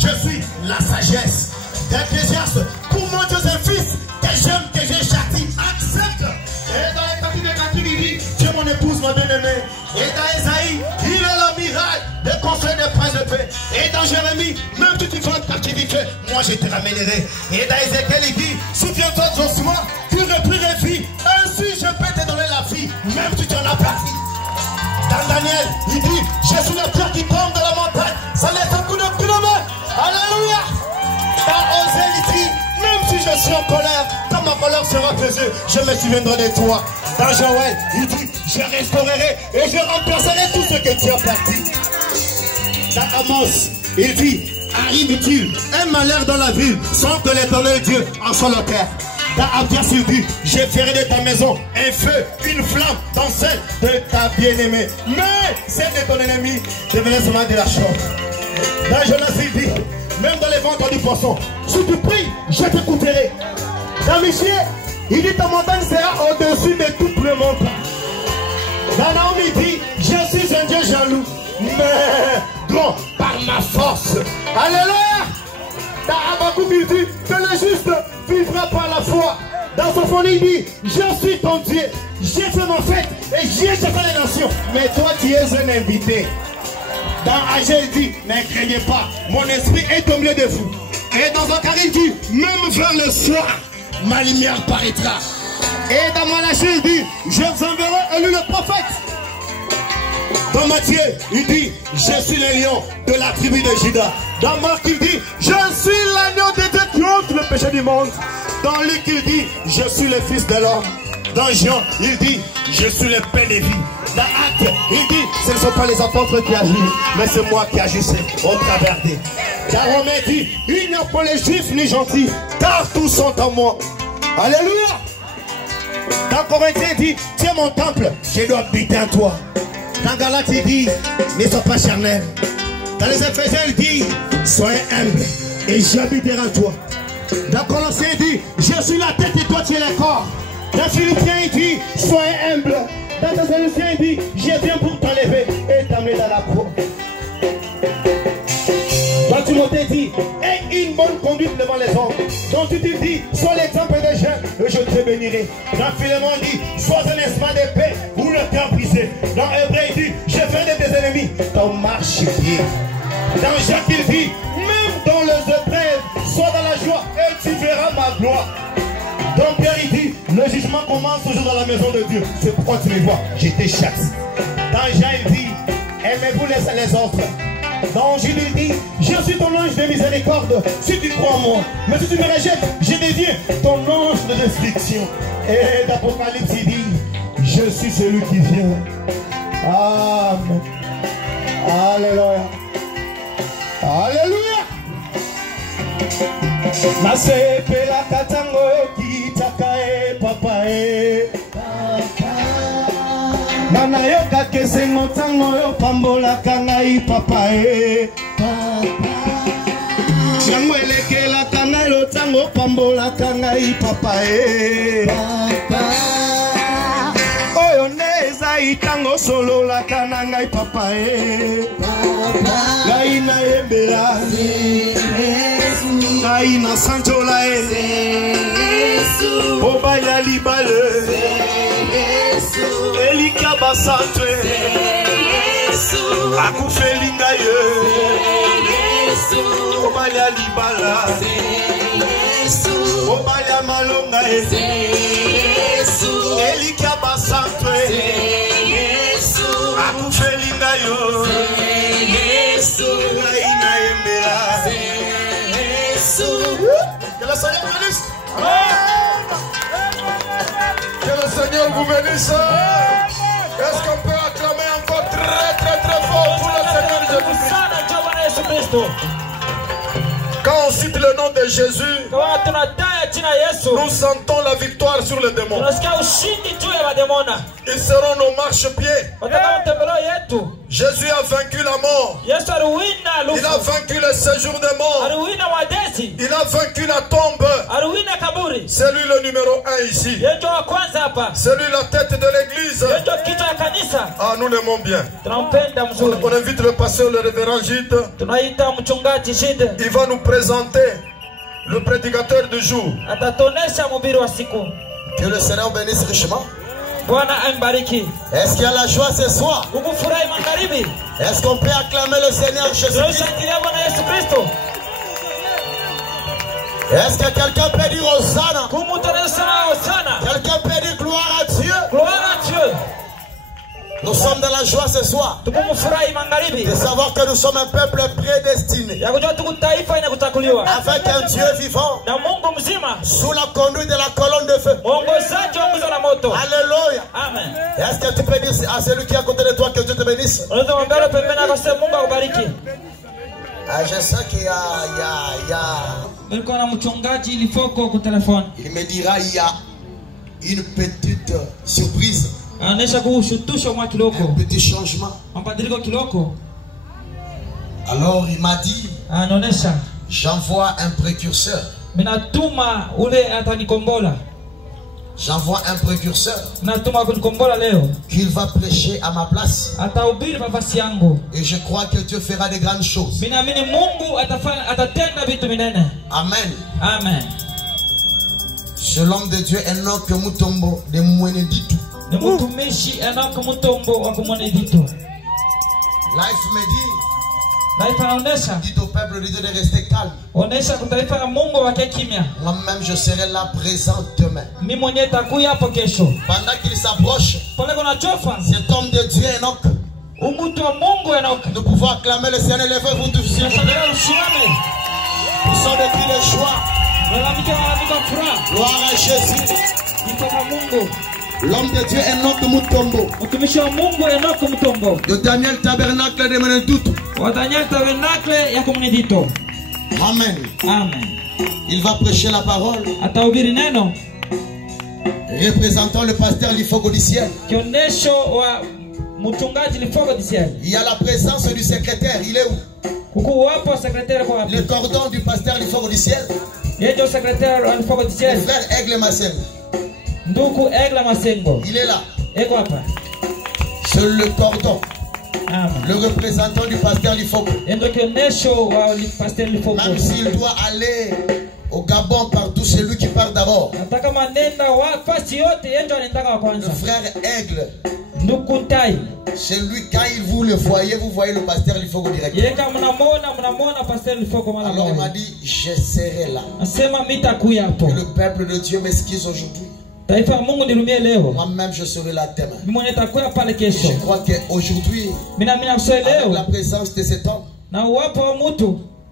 je suis la sagesse. D'Ecclésiaste, pour mon Dieu c'est fils, que j'aime, que je châtie, accepte. Et dans les cantiques des cantiques, il dit, Dieu mon épouse, ma bien-aimée. Et dans Esaïe, il est le miracle de construire des princes de paix. Et dans Jérémie, même si tu fais une captivité, moi je te ramènerai. Et dans Ézéchiel, il dit, souviens-toi de Joshua, tu reprirais vie. Ainsi je peux te donner la fille, même si tu en as parti. Dans Daniel, il dit, je suis le Dieu qui tombe dans la montagne. Ça laisse un coup de kilomètre. Alléluia. Dans Osée, il dit, même si je suis en colère, quand ma colère sera pesée, je me souviendrai de toi. Dans Joël, il dit, je restaurerai et je remplacerai tout ce que tu as perdu. Dans Amos, il dit, arrive-t-il un malheur dans la ville sans que l'Éternel Dieu en soit l'auteur. Dans Abdias, il dit, je ferai de ta maison un feu, une flamme dans celle de ta bien-aimée. Mais celle de ton ennemi devenait seulement de la chaux. Dans Jonas, il dit, même dans les ventres du poisson, si tu pries, je t'écouterai. Dans Michée, il dit, ta montagne sera au-dessus de toutes les montagnes. Dans Naomi, il dit, je suis un Dieu jaloux, mais non par ma force. Alléluia. Dans Habakkuk, il dit que le juste vivra par la foi. Dans Sophonie, il dit, je suis ton Dieu, j'ai fait ma fête et j'ai fait les nations. Mais toi, tu es un invité. Dans Agé, il dit, ne craignez pas, mon esprit est au milieu de vous. Et dans Zacharie, il dit, même vers le soir, ma lumière paraîtra. Et dans Malachie, il dit, je vous enverrai Élie le prophète. Dans Matthieu, il dit, je suis le lion de la tribu de Juda. Dans Marc, il dit, je suis l'agneau de Dieu qui ôte le péché du monde. Dans Luc, il dit, je suis le fils de l'homme. Dans Jean, il dit, je suis le pain des vies. Dans Actes, il dit, ce ne sont pas les apôtres qui agissent, mais c'est moi qui agissais au travers d'eux. Dans Romains, il dit, il n'y a pas les juifs ni gentils, car tous sont en moi. Alléluia. Dans Corinthiens, il dit, tiens mon temple, je dois habiter en toi. Dans Galates, il dit, ne sois pas charnel. Dans les Éphésiens, il dit, soyez humble et j'habiterai en toi. Dans Colossiens, il dit, je suis la tête et toi tu es le corps. Dans Philippiens, il dit, soyez humble. Dans Thessaloniciens, il dit, je viens pour t'enlever et t'amener dans la croix. Dans Timothée, il dit, aie une bonne conduite devant les hommes. Donc tu te dis, sois l'exemple des jeunes et je te bénirai. Dans Philémon, il dit, sois un instrument de paix ou le cœur brisé. Dans Hébreu, il dit, je fais de tes ennemis ton marchepied. Dans Jacques, il dit, même dans les épreuves, sois dans la joie et tu verras ma gloire. Donc Pierre, il dit, le jugement commence toujours dans la maison de Dieu. C'est pourquoi tu me vois, je te chasse. Dans Jean, il dit, aimez-vous les autres. Dans Jules, il dit, je suis ton ange de miséricorde si tu crois en moi. Mais si tu me rejettes, je deviens ton ange de destruction. Et d'Apocalypse, il dit, je suis celui qui vient. Amen. Alléluia. Alléluia. Nasepe la katango kitaka papa Nana yoka kesengo tango yo pambola kangai papa Chango eleke la kangai tango pambola kangai papa Oyo neza itango solo la kanangai papa Gaina embela Gaina sanchola Obaya libale Elika basatwe Akufelinga ye Obaya libala Obaya malonga ye Elika basatwe Akufelinga yo Gaina embela Que le Seigneur vous bénisse. Que le Seigneur vous bénisse. Est-ce qu'on peut acclamer encore très fort pour le Seigneur Jésus-Christ? Quand on cite le nom de Jésus, nous sentons la victoire sur les démons. Ils seront nos marchepieds. Jésus a vaincu la mort. Il a vaincu le séjour des morts. Il a vaincu la tombe. C'est lui le numéro 1 ici. C'est lui la tête de l'église. Ah, nous l'aimons bien. On invite le pasteur, le révérend Gide. Il va nous présenter le prédicateur du jour. Que le Seigneur bénisse richement. Est-ce qu'il y a la joie ce soir? Est-ce qu'on peut acclamer le Seigneur Jésus-Christ? Est-ce que quelqu'un peut dire Hosanna? Quelqu'un peut dire gloire à Dieu? Nous sommes dans la joie ce soir de savoir que nous sommes un peuple prédestiné avec un Dieu vivant sous la conduite de la colonne de feu. Alléluia. Amen. Est-ce que tu peux dire à celui qui est à côté de toi que Dieu te bénisse? Ah, je sais qu'il y a... Il me dira il y a une petite surprise. Un petit changement. Alors il m'a dit, j'envoie un précurseur. J'envoie un précurseur qu'il va prêcher à ma place. Et je crois que Dieu fera de grandes choses. Amen. Amen. C'est l'homme de Dieu Enoch Mutombo de Mweneditu. Life me dit, dit au peuple de Dieu de rester calme. Moi-même je serai là présent demain. Pendant qu'il s'approche, cet homme de Dieu Enoch, nous pouvons acclamer le Seigneur. Levez-vous tous. Nous sommes des cris de joie. Gloire à Jésus. L'homme de Dieu Enoch Mutombo. De Daniel Tabernacle de Menedoutou. Amen. Amen. Il va prêcher la parole. Représentant le pasteur Lifogo du ciel. Il y a la présence du secrétaire. Il est où? Le cordon du pasteur Lifogo du ciel. Le frère Aigle Masengo. Il est là. C'est le cordon. Le représentant du pasteur Lifogo. Même s'il doit aller au Gabon, partout, c'est lui qui part d'abord. Le frère Aigle, c'est lui, quand vous le voyez, vous voyez le pasteur Lifogo directement. Alors il m'a dit, je serai là. Que le peuple de Dieu m'excuse aujourd'hui. Moi-même je serai là demain. Je crois qu'aujourd'hui, avec la présence de cet homme,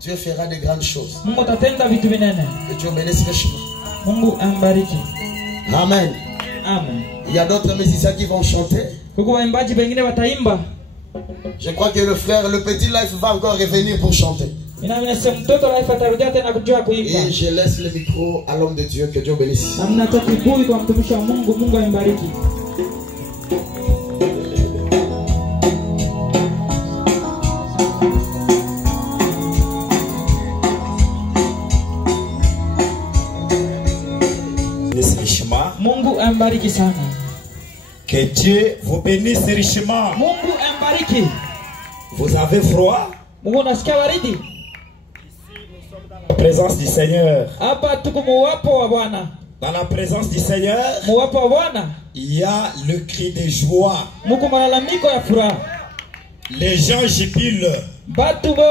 Dieu fera de grandes choses. Que Dieu bénisse richement. Amen. Amen. Il y a d'autres musiciens qui vont chanter. Je crois que le frère, le petit Life va encore revenir pour chanter. Et je laisse le micro à l'homme de Dieu. Que Dieu bénisse. Que Dieu vous bénisse richement. Vous avez froid? La présence du Seigneur. Dans la présence du Seigneur, il y a le cri de joie. Les gens jubilent.